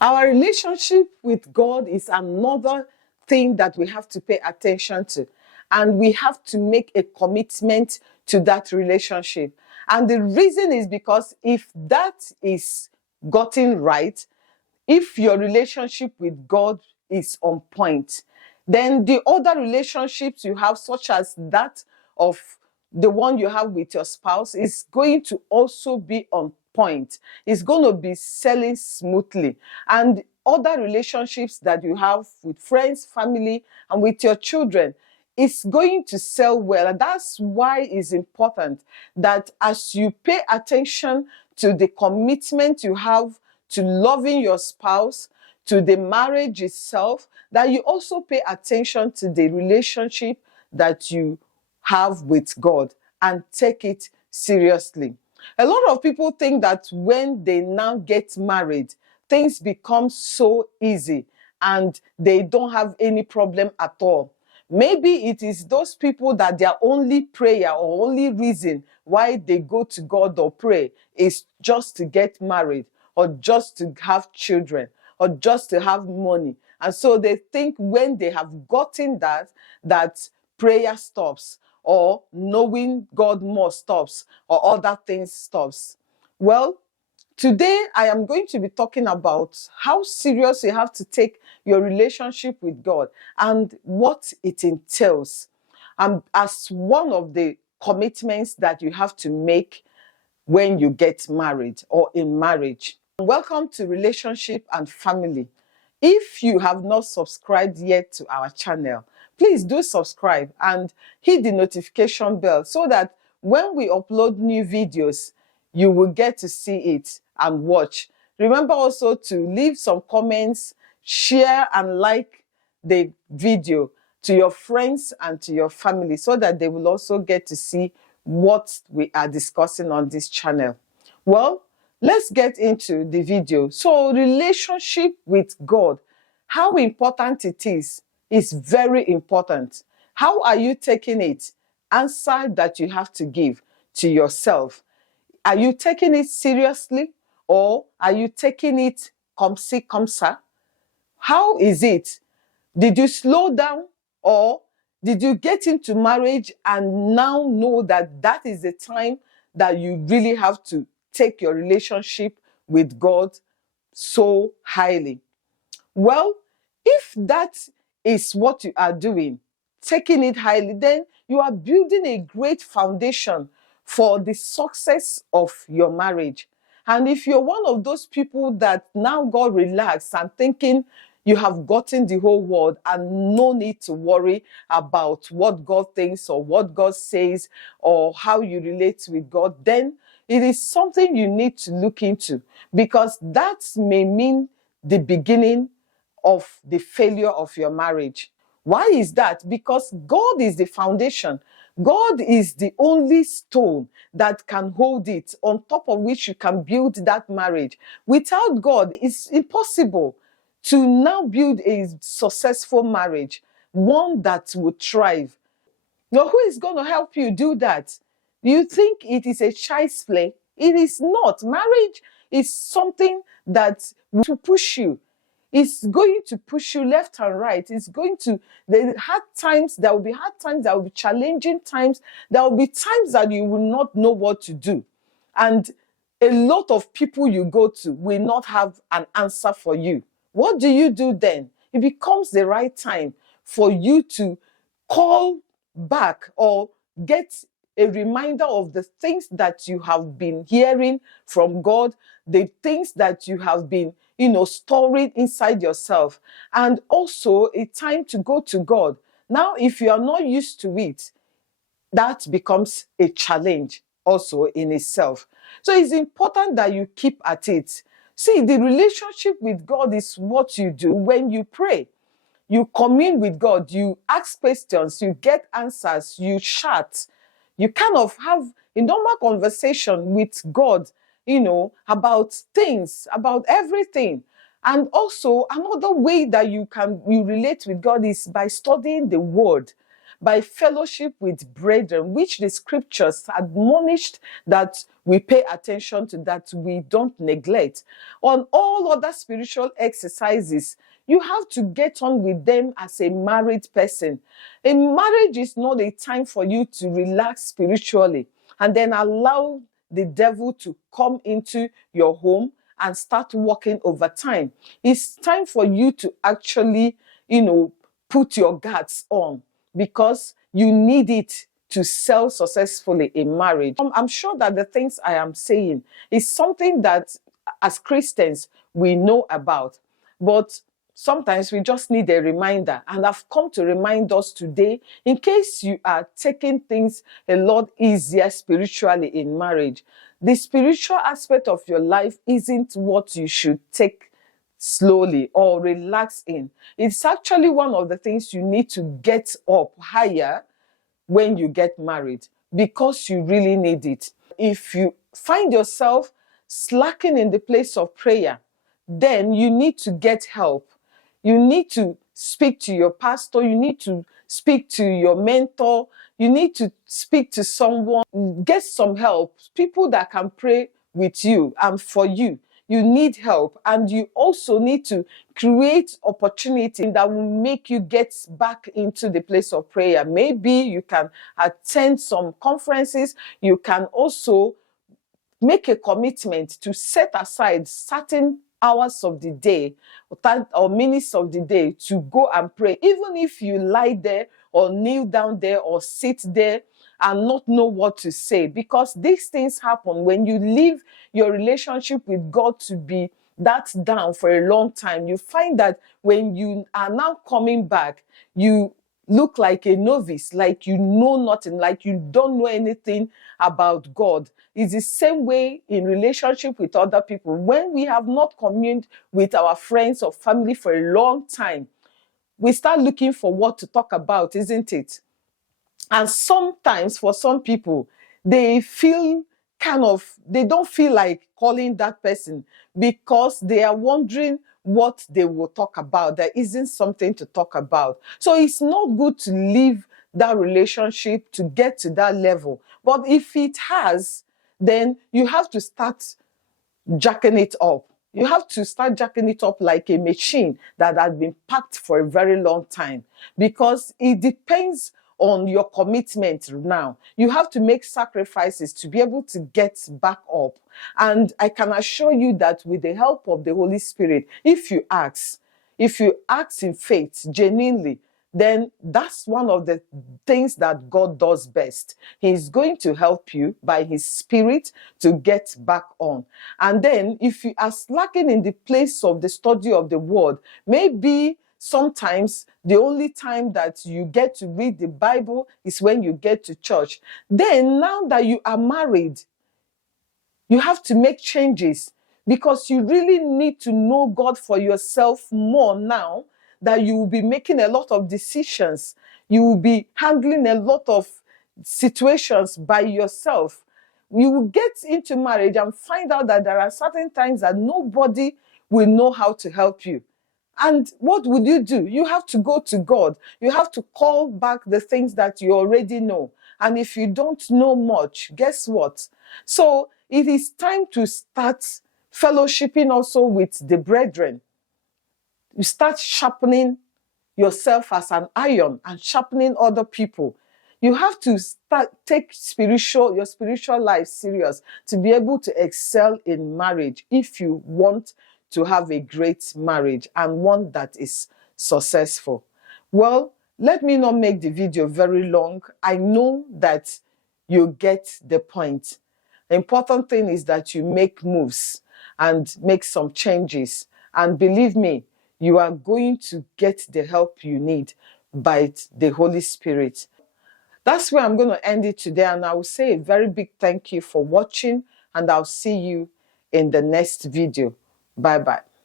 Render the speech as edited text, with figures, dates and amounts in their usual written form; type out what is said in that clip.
Our relationship with God is another thing that we have to pay attention to. And we have to make a commitment to that relationship. And the reason is because if that is gotten right, if your relationship with God is on point, then the other relationships you have, such as that of the one you have with your spouse, is going to also be on point. It's going to be selling smoothly. And other relationships that you have with friends, family, and with your children, it's going to sell well. And that's why it's important that as you pay attention to the commitment you have to loving your spouse, to the marriage itself, that you also pay attention to the relationship that you have with God and take it seriously. A lot of people think that when they now get married, things become so easy and they don't have any problem at all. Maybe it is those people that their only prayer or only reason why they go to God or pray is just to get married, or just to have children, or just to have money. And so they think when they have gotten that, that prayer stops, or knowing God more stops, or other things stops. Well, today I am going to be talking about how serious you have to take your relationship with God and what it entails, as one of the commitments that you have to make when you get married or in marriage. Welcome to Relationship and Family. If you have not subscribed yet to our channel, please do subscribe and hit the notification bell so that when we upload new videos, you will get to see it and watch. Remember also to leave some comments, share and like the video to your friends and to your family so that they will also get to see what we are discussing on this channel. Well, let's get into the video. So, relationship with God, how important it is very important. How are you taking it? Answer that you have to give to yourself. Are you taking it seriously, or are you taking it comme ci, comme ça? How is it? Did you slow down, or did you get into marriage and now know that that is the time that you really have to take your relationship with God so highly? Well, if that is what you are doing, taking it highly, then you are building a great foundation for the success of your marriage. And if you're one of those people that now got relaxed and thinking you have gotten the whole world and no need to worry about what God thinks or what God says or how you relate with God, then it is something you need to look into, because that may mean the beginning of the failure of your marriage. Why is that? Because God is the foundation. God is the only stone that can hold it, on top of which you can build that marriage. Without God, it's impossible to now build a successful marriage, one that would thrive. Now, who is going to help you do that? You think it is a child's play? It is not. Marriage is something that will push you. It's going to push you left and right. It's going to, there hard times, there will be hard times, there will be challenging times, there will be times that you will not know what to do. And a lot of people you go to will not have an answer for you. What do you do then? It becomes the right time for you to call back or get a reminder of the things that you have been hearing from God, the things that you have been, storing inside yourself, and also a time to go to God. Now, if you are not used to it, that becomes a challenge also in itself. So it's important that you keep at it. See, the relationship with God is what you do when you pray. You commune with God, you ask questions, you get answers, you chat. You kind of have a normal conversation with God, about things, about everything. And also, another way that you relate with God is by studying the Word. by fellowship with brethren, which the scriptures admonished that we pay attention to, that we don't neglect. On all other spiritual exercises, you have to get on with them as a married person. A marriage is not a time for you to relax spiritually and then allow the devil to come into your home and start working overtime. It's time for you to actually, put your guards on, because you need it to sell successfully in marriage. I'm sure that the things I am saying is something that as Christians we know about, but sometimes we just need a reminder. And I've come to remind us today, in case you are taking things a lot easier spiritually in marriage. The spiritual aspect of your life isn't what you should take slowly or relax in. It's actually one of the things you need to get up higher when you get married, because you really need it. If you find yourself slacking in the place of prayer, then you need to get help. You need to speak to your pastor. You need to speak to your mentor. You need to speak to someone. Get some help. People that can pray with you and for you. You need help. And you also need to create opportunity that will make you get back into the place of prayer. Maybe you can attend some conferences. You can also make a commitment to set aside certain hours of the day or minutes of the day to go and pray, even if you lie there or kneel down there or sit there and not know what to say, because these things happen when you leave your relationship with God to be that down for a long time. You find that when you are now coming back, you look like a novice, like you know nothing, like you don't know anything about God. It's the same way in relationship with other people. When we have not communed with our friends or family for a long time, we start looking for what to talk about, isn't it? And sometimes for some people, they don't feel like calling that person, because they are wondering what they will talk about. There isn't something to talk about. So it's not good to leave that relationship to get to that level. But if it has, then you have to start jacking it up. You have to start jacking it up like a machine that has been packed for a very long time, because it depends on your commitment now. You have to make sacrifices to be able to get back up. And I can assure you that with the help of the Holy Spirit, if you ask in faith, genuinely, then that's one of the things that God does best. He's going to help you by His Spirit to get back on. And then if you are slacking in the place of the study of the Word, maybe sometimes the only time that you get to read the Bible is when you get to church. Then now that you are married, you have to make changes, because you really need to know God for yourself more now that you will be making a lot of decisions. You will be handling a lot of situations by yourself. You will get into marriage and find out that there are certain times that nobody will know how to help you. And what would you do? You have to go to God. You have to call back the things that you already know. And if you don't know much, guess what? So it is time to start fellowshipping also with the brethren. You start sharpening yourself as an iron and sharpening other people. You have to take your spiritual life serious to be able to excel in marriage if you want to have a great marriage and one that is successful. Well, let me not make the video very long. I know that you get the point. The important thing is that you make moves and make some changes. And believe me, you are going to get the help you need by the Holy Spirit. That's where I'm going to end it today. And I will say a very big thank you for watching. And I'll see you in the next video. Bye-bye.